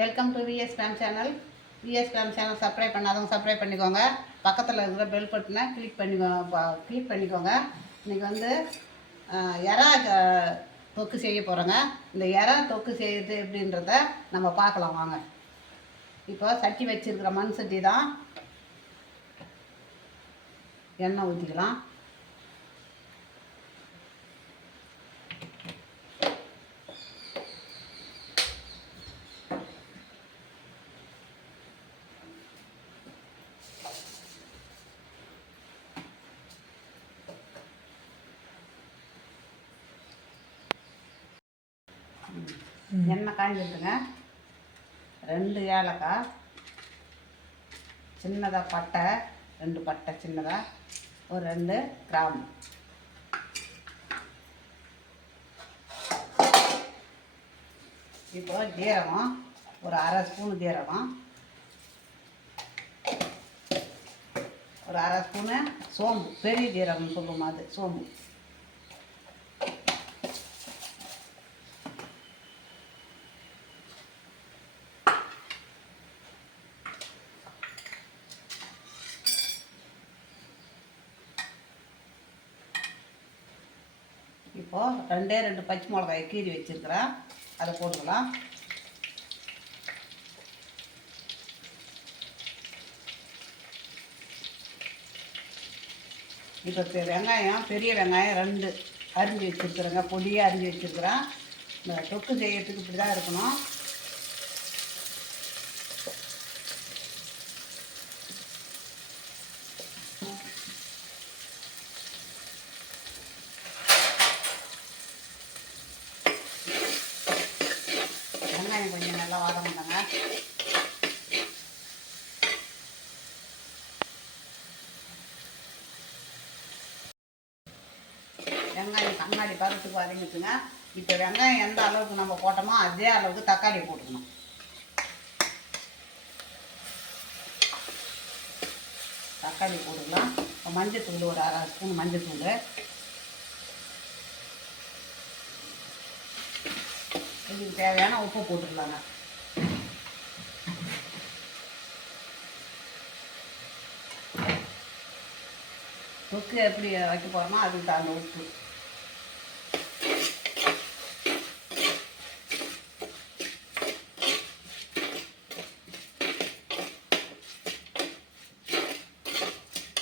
Welcome to VS fame channel. VS fame channel subscribe பண்ணாதவங்க subscribe பண்ணிக்கோங்க. பக்கத்தில் இருக்கிற பெல் பட்டனை கிளிக் பண்ணிக்கோங்க. இன்றைக்கி வந்து எறா தொக்கு செய்ய போகிறோங்க. இந்த எறா தொக்கு செய்யுது எப்படின்றத நம்ம பார்க்கலாம் வாங்க. இப்போ சட்டி வச்சுருக்கிற மண் சட்டி தான். எண்ணெய் ஊற்றிக்கலாம். எண்ணெய் காய்ஞ்சிருக்குங்க. 2 ஏலக்காய், சின்னதாக பட்டை, 2 பட்டை சின்னதாக, ஒரு 2 கிராம்பு. இப்போ ஜீரகம், ஒரு 1/2 ஸ்பூனு ஜீரகம், ஒரு 1/2 ஸ்பூனு சோம்பு, பெரிய ஜீரகம் சொல்லுவோம் அது சோம்பு. இப்போது 2 பச்சை மிளகாய் கீறி வச்சுருக்கிறேன், அதை போட்டுக்கலாம். இப்போ வெங்காயம், பெரிய வெங்காயம் 2 அரிஞ்சு வச்சுருக்குறேங்க, பொடியாக அரிஞ்சு வச்சுருக்குறேன். இந்த தொக்கு செய்யறதுக்கு இப்படி தான் இருக்கணும். வெங்காயம் கொஞ்சம் நல்லா வதங்கணுங்க. வெங்காயம் கண்ணாடி பருவத்துக்கு வதங்கிட்டுங்க. இப்போ வெங்காயம் எந்த அளவுக்கு நம்ம போட்டோமோ அதே அளவுக்கு தக்காளி போட்டுக்கணும். தக்காளி போட்டுக்கலாம். இப்போ மஞ்சத்தூள், ஒரு 1/2 ஸ்பூன் மஞ்சத்தூள், இதுக்கு தேவையான உப்பு போட்டுக்கலாங்க. தொக்கு எப்படி வைக்க போகிறோமோ அதுக்கு தகுந்த உப்பு.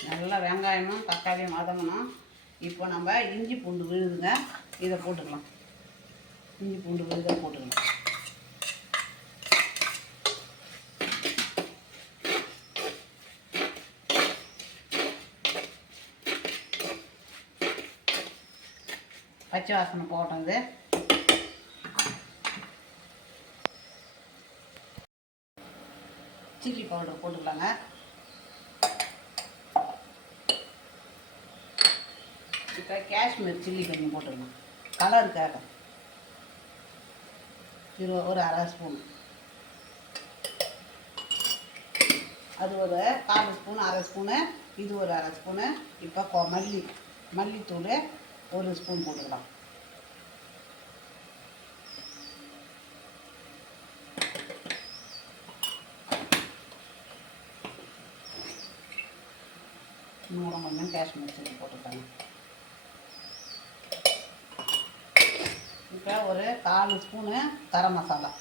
நல்லா வெங்காயமும் தக்காளியும் வதங்கணும். இப்போ நம்ம இஞ்சி பூண்டு விழுதுங்க, இதை போட்டுக்கலாம். இஞ்சி பூண்டு விழுதை போட்டுக்கலாம். பச்சை வாசனை போட்டோம். இது சில்லி பவுடர் போட்டுக்கலாங்க. இப்போ காஷ்மீர் சில்லி கொஞ்சம் போட்டுக்கலாம் கலருக்காக. ஒரு 1/2 ஸ்பூன், அது ஒரு 1/4 ஸ்பூன், 1/2 ஸ்பூனு, இது ஒரு 1/2 ஸ்பூனு. இப்போ மல்லித்தூள் 1 ஸ்பூன் போட்டுக்கலாம். இன்னும் கொஞ்சம் காஷ்மீர் சில்லி போட்டுக்கலாம். இப்போ ஒரு 1/4 ஸ்பூனு கரம் மசாலா,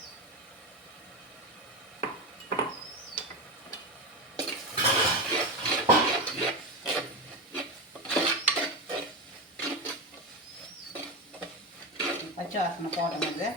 பச்சை வாசனை போட்டது.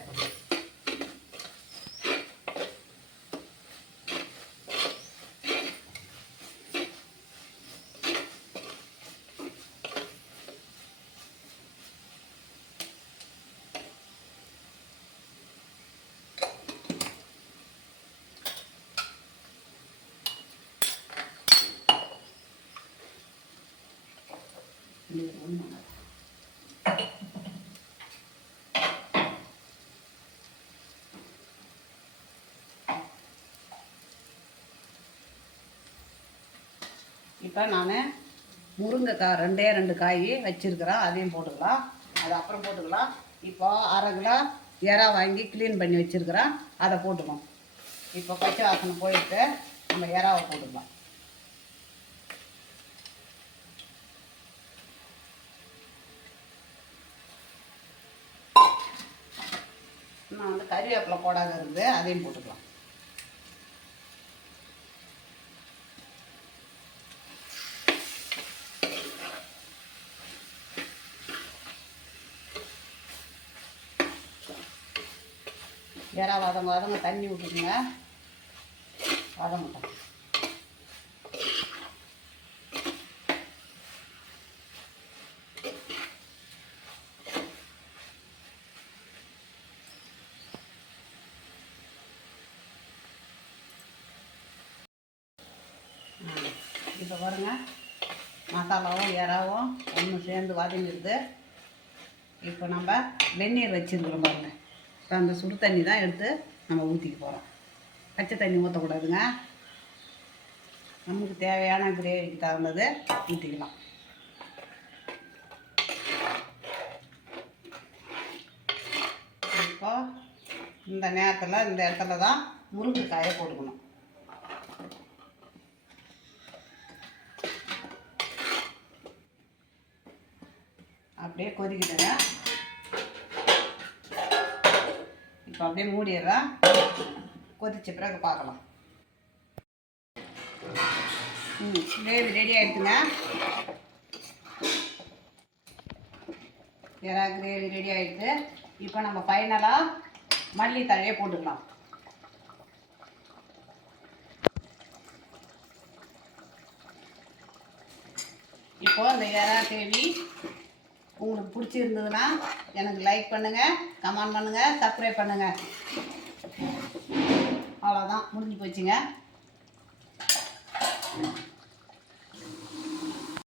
இப்போ நான் முருங்கைக்காய் 2 காய் வச்சுருக்கிறேன், அதையும் போட்டுக்கலாம். அது அப்புறம் போட்டுக்கலாம். இப்போ 1/2 கிலோ எறா வாங்கி க்ளீன் பண்ணி வச்சுருக்கிறேன், அதை போட்டுக்கணும். இப்போ பச்சை வாசனை போயிட்டு நம்ம இறாவை போட்டுக்கலாம். நான் வந்து கறிவேப்பிலை போடாத இருந்து அதையும் போட்டுக்கலாம். இறா வதங்க தண்ணி விட்டுக்குங்க, வதங்கட்டும். இப்போ பாருங்க, மசாலாவும் இறாவும் ஒன்று சேர்ந்து வதங்கிடுது. இப்போ நம்ம வெந்நீர் வச்சுருக்குறோம் பாருங்க. இப்போ அந்த சுடு தண்ணி தான் எடுத்து நம்ம ஊற்றிக்க போகிறோம். பச்சை தண்ணி ஊற்றக்கூடாதுங்க. நமக்கு தேவையான கிரேவிக்கு தகுந்தது ஊற்றிக்கலாம். இப்போ இந்த நேரத்தில் இந்த இடத்துல தான் முருங்கைக்காயை போட்டுக்கணும். அப்படியே கொதிக்கிட்டுங்க. இப்போ அப்படியே மூடிடுறேன். கொதிச்ச பிறகு பார்க்கலாம். கிரேவி ரெடி ஆகிடுச்சுங்க. இறா கிரேவி ரெடி ஆகிடுச்சு. இப்போ நம்ம ஃபைனலாக மல்லி தழையை போட்டுக்கலாம். இப்போ இந்த இறா கிரேவி உங்களுக்கு பிடிச்சிருந்ததுன்னா எனக்கு லைக் பண்ணுங்கள், கமெண்ட் பண்ணுங்கள், சப்ஸ்கிரைப் பண்ணுங்கள். அவ்வளோதான், முடிஞ்சு போச்சுங்க.